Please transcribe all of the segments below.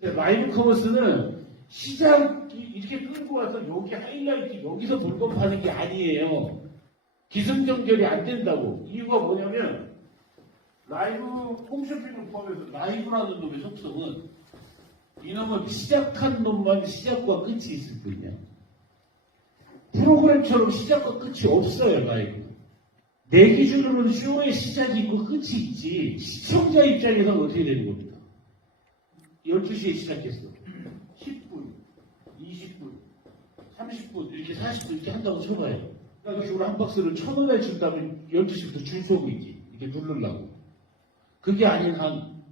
라이브 커머스는 시장 이렇게 끌고 와서 여기 하이라이트 여기서 물건 파는 게 아니에요. 기승전결이 안 된다고. 이유가 뭐냐면 라이브 홈쇼핑을 포함해서 라이브라는 놈의 속성은 이놈은 시작한 놈만 시작과 끝이 있을 뿐이야. 프로그램처럼 시작과 끝이 없어요, 라이브. 내 기준으로는 쇼의 시작이 있고 끝이 있지. 시청자 입장에서는 어떻게 되는 겁니까? 12시에 시작했어. 10분, 20분, 30분, 이렇게 40분 이렇게 한다고 쳐봐요. 그러니까 식으로 한 박스를 천 원에 준다면 12시부터 줄 서고 있지. 이렇게 누르려고. 그게 아닌 한,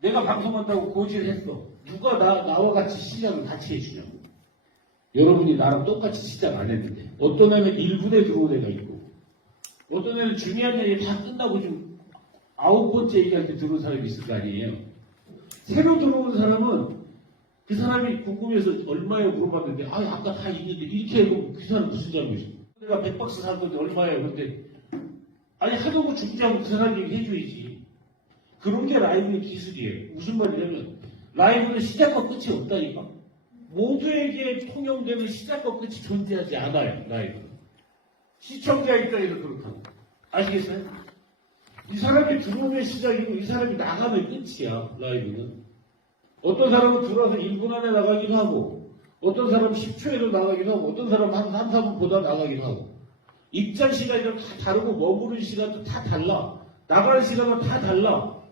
내가 방송한다고 고지했어. 누가 나, 나와 같이 시작을 같이 해주냐고. 여러분이 나랑 똑같이 시작 안 했는데. 어떤 애는 1분에 들어온 애가 있고, 어떤 애는 중요한 얘기 다 끝나고 좀 아홉 번째 얘기할 때 들어온 사람이 있을 거 아니에요. 새로 들어온 사람은 그 사람이 궁금해서 얼마에 물어봤는데, 아, 아까 다 있는데, 이렇게 하고 그 사람 무슨 잘못이야? 내가 100박스 살 건데 얼마예요? 근데, 아니, 하도 중지하고 그 사람 얘기 해줘야지. 그런 게 라이브의 기술이에요. 무슨 말이냐면, 라이브는 시작과 끝이 없다니까. 모두에게 통용되는 시작과 끝이 존재하지 않아요, 라이브. 시청자 입장에서 그렇다고. 아시겠어요? 이 사람이 들어오면 시작이고, 이 사람이 나가면 끝이야, 라이브는. 어떤 사람은 들어와서 1분 안에 나가기도 하고, 어떤 사람은 10초에도 나가기도 하고, 어떤 사람은 한 3, 4분 보다 나가기도 하고. 입장 시간이랑 다 다르고, 머무는 시간도 다 달라. 나가는 시간은 다 달라.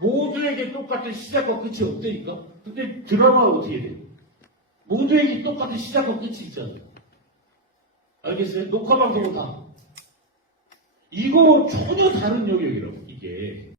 모두에게 똑같은 시작과 끝이 없다니까? 근데 드라마는 어떻게 돼? 모두에게 똑같은 시작과 끝이 있잖아요. 알겠어요? 녹화 방송은 다. 이거 전혀 다른 영역이라고, 이게.